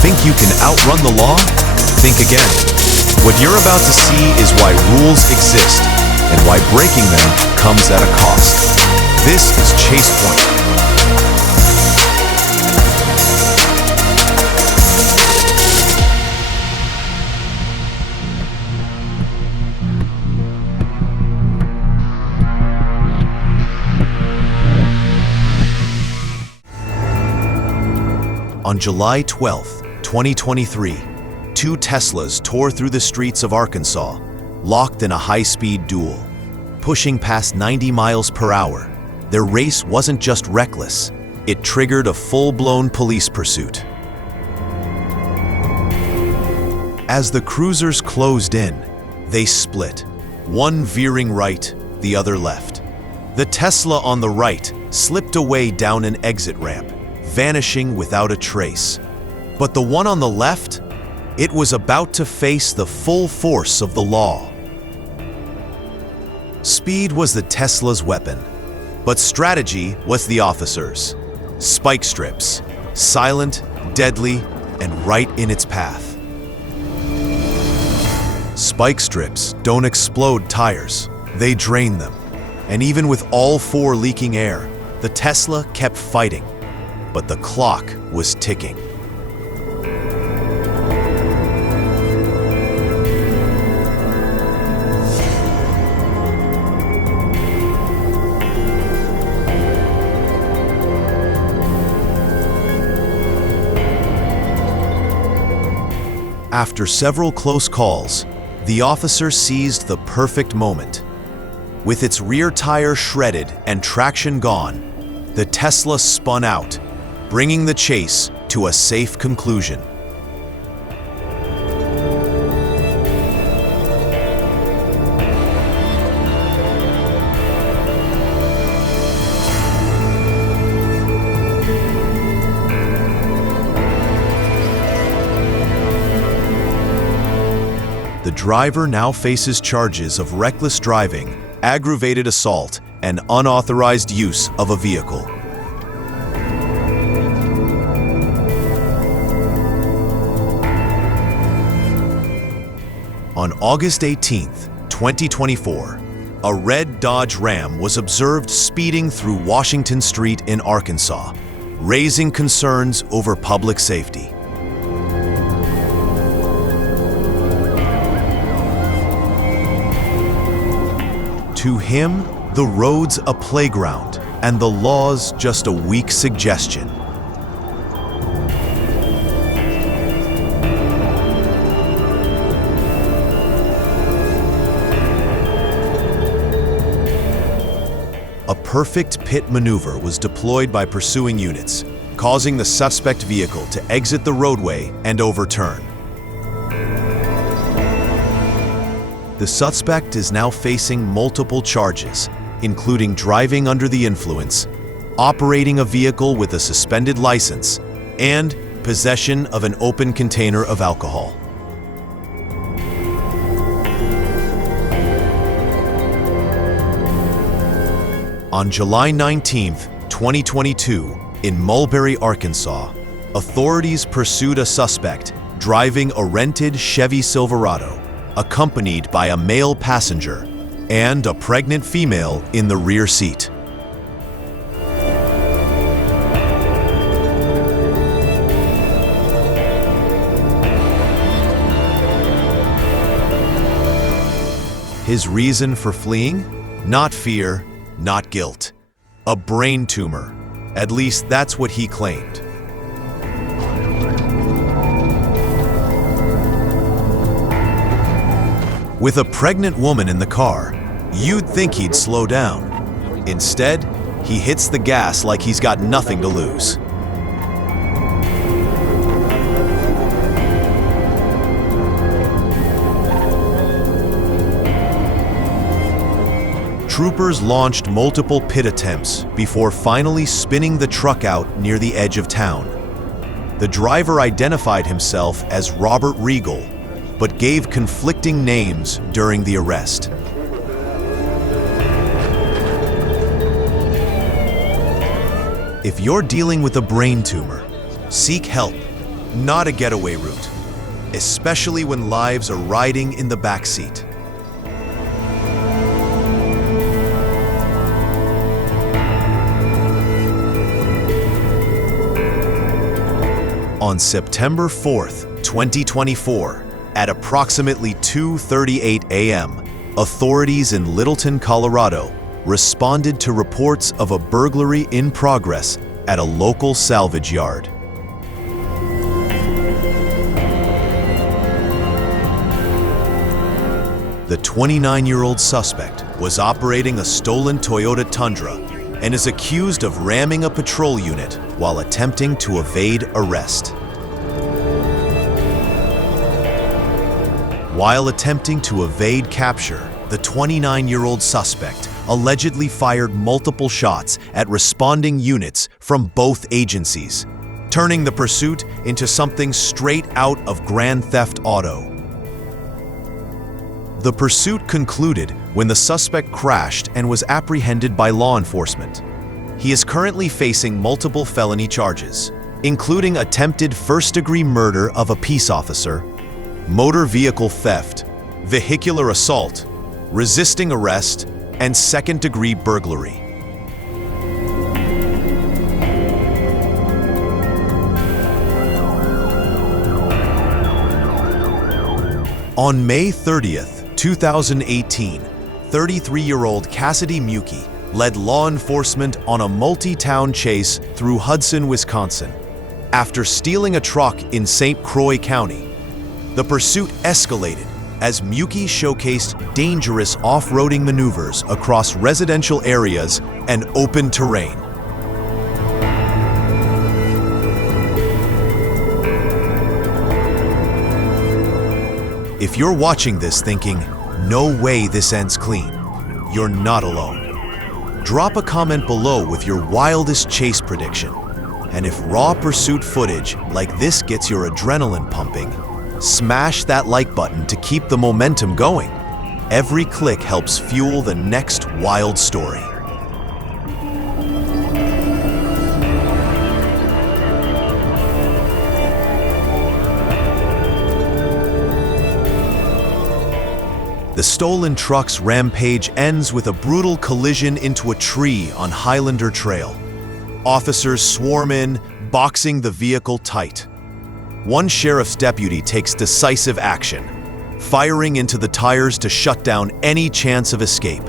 Think you can outrun the law? Think again. What you're about to see is why rules exist and why breaking them comes at a cost. This is Chase Point. On July 12, 2023, two Teslas tore through the streets of Arkansas, locked in a high-speed duel. Pushing past 90 miles per hour, their race wasn't just reckless, it triggered a full-blown police pursuit. As the cruisers closed in, they split, one veering right, the other left. The Tesla on the right slipped away down an exit ramp, vanishing without a trace. But the one on the left, it was about to face the full force of the law. Speed was the Tesla's weapon, but strategy was the officer's. Spike strips, silent, deadly, and right in its path. Spike strips don't explode tires, they drain them. And even with all four leaking air, the Tesla kept fighting. But the clock was ticking. After several close calls, the officer seized the perfect moment. With its rear tire shredded and traction gone, the Tesla spun out, bringing the chase to a safe conclusion. The driver now faces charges of reckless driving, aggravated assault, and unauthorized use of a vehicle. On August 18, 2024, a red Dodge Ram was observed speeding through Washington Street in Arkansas, raising concerns over public safety. To him, the road's a playground, and the law's just a weak suggestion. A perfect pit maneuver was deployed by pursuing units, causing the suspect vehicle to exit the roadway and overturn. The suspect is now facing multiple charges, including driving under the influence, operating a vehicle with a suspended license, and possession of an open container of alcohol. On July 19, 2022, in Mulberry, Arkansas, authorities pursued a suspect driving a rented Chevy Silverado, accompanied by a male passenger and a pregnant female in the rear seat. His reason for fleeing? Not fear, not guilt. A brain tumor. At least that's what he claimed. With a pregnant woman in the car, you'd think he'd slow down. Instead, he hits the gas like he's got nothing to lose. Troopers launched multiple pit attempts before finally spinning the truck out near the edge of town. The driver identified himself as Robert Regal, but gave conflicting names during the arrest. If you're dealing with a brain tumor, seek help. not a getaway route, especially when lives are riding in the backseat. On September 4th, 2024, at approximately 2:38 a.m., authorities in Littleton, Colorado, responded to reports of a burglary in progress at a local salvage yard. The 29-year-old suspect was operating a stolen Toyota Tundra and is accused of ramming a patrol unit while attempting to evade arrest. While attempting to evade capture, the 29-year-old suspect allegedly fired multiple shots at responding units from both agencies, turning the pursuit into something straight out of Grand Theft Auto. The pursuit concluded when the suspect crashed and was apprehended by law enforcement. He is currently facing multiple felony charges, including attempted first-degree murder of a peace officer, motor vehicle theft, vehicular assault, resisting arrest, and second-degree burglary. On May 30th, 2018, 33-year-old Cassidy Mukey led law enforcement on a multi-town chase through Hudson, Wisconsin. After stealing a truck in St. Croix County, the pursuit escalated as Mukey showcased dangerous off-roading maneuvers across residential areas and open terrain. If you're watching this thinking, "No way this ends clean," you're not alone. Drop a comment below with your wildest chase prediction. And if raw pursuit footage like this gets your adrenaline pumping, smash that like button to keep the momentum going. Every click helps fuel the next wild story. The stolen truck's rampage ends with a brutal collision into a tree on Highlander Trail. Officers swarm in, boxing the vehicle tight. One sheriff's deputy takes decisive action, firing into the tires to shut down any chance of escape.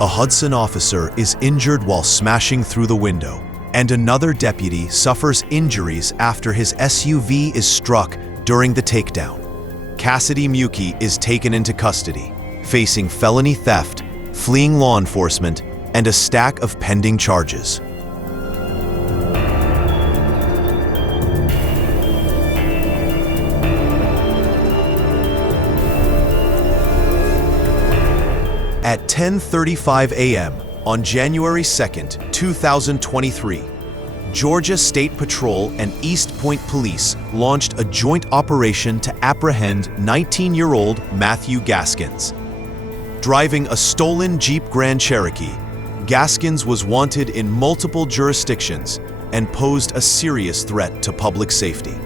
A Hudson officer is injured while smashing through the window, and another deputy suffers injuries after his SUV is struck during the takedown. Cassidy Mukey is taken into custody, facing felony theft, fleeing law enforcement, and a stack of pending charges. At 10:35 a.m. on January 2nd, 2023, Georgia State Patrol and East Point Police launched a joint operation to apprehend 19-year-old Matthew Gaskins. Driving a stolen Jeep Grand Cherokee, Gaskins was wanted in multiple jurisdictions and posed a serious threat to public safety.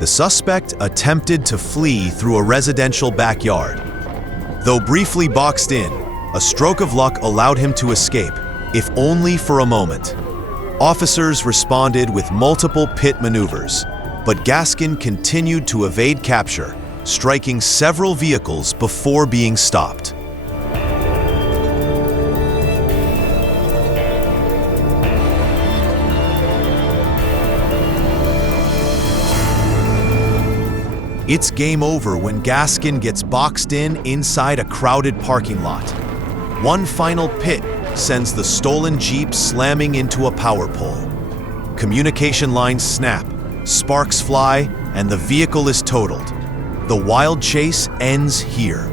The suspect attempted to flee through a residential backyard. Though briefly boxed in, a stroke of luck allowed him to escape, if only for a moment. Officers responded with multiple pit maneuvers, but Gaskin continued to evade capture, striking several vehicles before being stopped. It's game over when Gaskin gets boxed in inside a crowded parking lot. One final pit sends the stolen Jeep slamming into a power pole. Communication lines snap, sparks fly, and the vehicle is totaled. The wild chase ends here.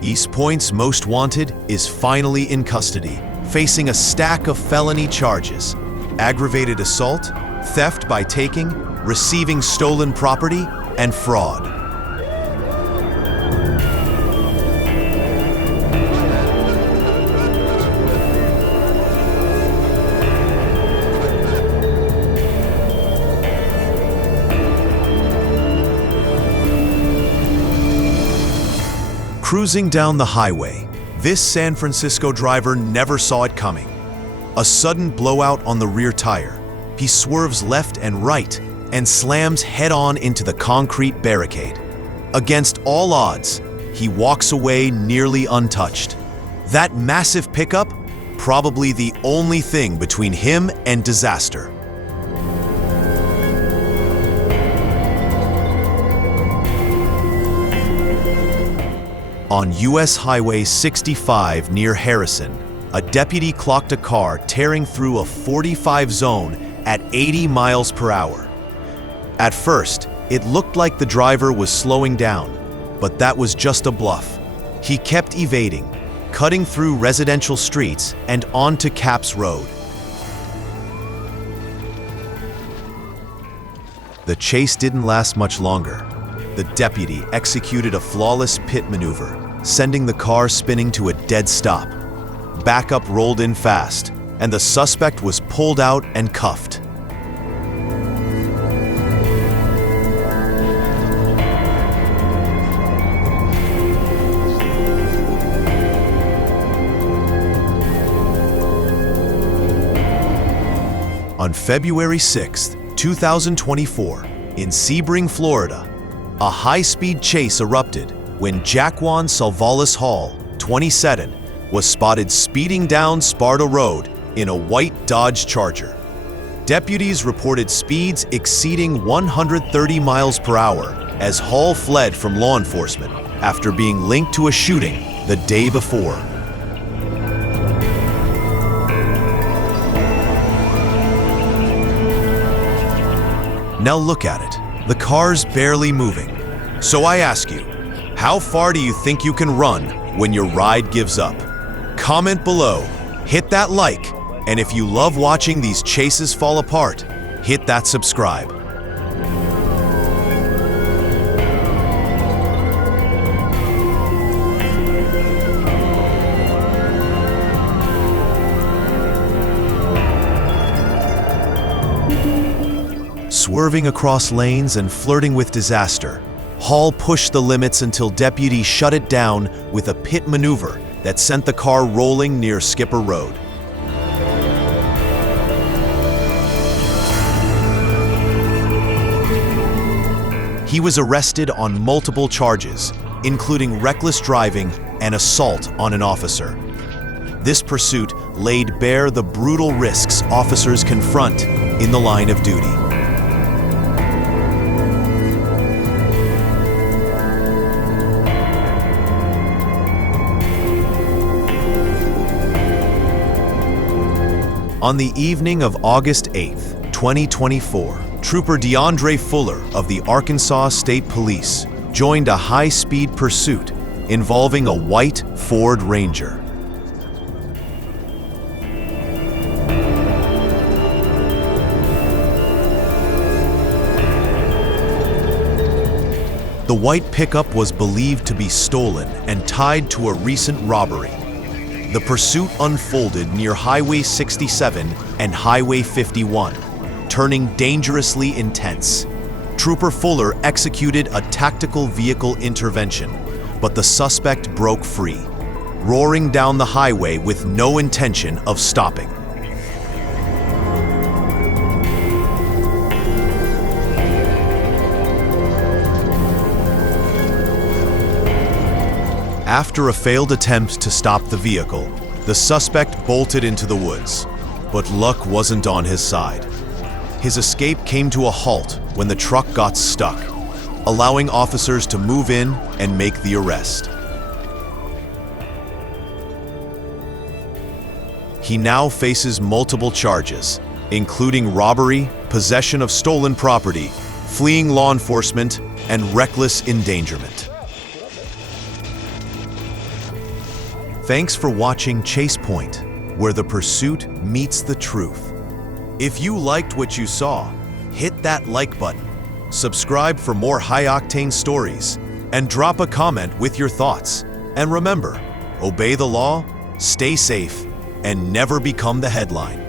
East Point's most wanted is finally in custody, facing a stack of felony charges. aggravated assault, theft by taking, receiving stolen property, and fraud. Cruising down the highway, this San Francisco driver never saw it coming. A sudden blowout on the rear tire. He swerves left and right and slams head-on into the concrete barricade. Against all odds, he walks away nearly untouched. That massive pickup, probably the only thing between him and disaster. On US Highway 65 near Harrison, a deputy clocked a car tearing through a 45 zone at 80 miles per hour. At first, it looked like the driver was slowing down, but that was just a bluff. He kept evading, cutting through residential streets and onto Capps Road. The chase didn't last much longer. The deputy executed a flawless pit maneuver, sending the car spinning to a dead stop. Backup rolled in fast, and the suspect was pulled out and cuffed. On February 6, 2024, in Sebring, Florida, a high-speed chase erupted when Jaquan Salvalis Hall, 27, was spotted speeding down Sparta Road in a white Dodge Charger. Deputies reported speeds exceeding 130 miles per hour as Hall fled from law enforcement after being linked to a shooting the day before. Now look at it. The car's barely moving. So I ask you, how far do you think you can run when your ride gives up? Comment below, hit that like, and if you love watching these chases fall apart, hit that subscribe. Swerving across lanes and flirting with disaster, Hall pushed the limits until deputies shut it down with a pit maneuver that sent the car rolling near Skipper Road. He was arrested on multiple charges, including reckless driving and assault on an officer. This pursuit laid bare the brutal risks officers confront in the line of duty. On the evening of August 8, 2024, Trooper DeAndre Fuller of the Arkansas State Police joined a high-speed pursuit involving a white Ford Ranger. The white pickup was believed to be stolen and tied to a recent robbery. The pursuit unfolded near Highway 67 and Highway 51, turning dangerously intense. Trooper Fuller executed a tactical vehicle intervention, but the suspect broke free, roaring down the highway with no intention of stopping. After a failed attempt to stop the vehicle, the suspect bolted into the woods, but luck wasn't on his side. His escape came to a halt when the truck got stuck, allowing officers to move in and make the arrest. He now faces multiple charges, including robbery, possession of stolen property, fleeing law enforcement, and reckless endangerment. Thanks for watching Chase Point, where the pursuit meets the truth. If you liked what you saw, hit that like button, subscribe for more high-octane stories, and drop a comment with your thoughts. And remember, obey the law, stay safe, and never become the headline.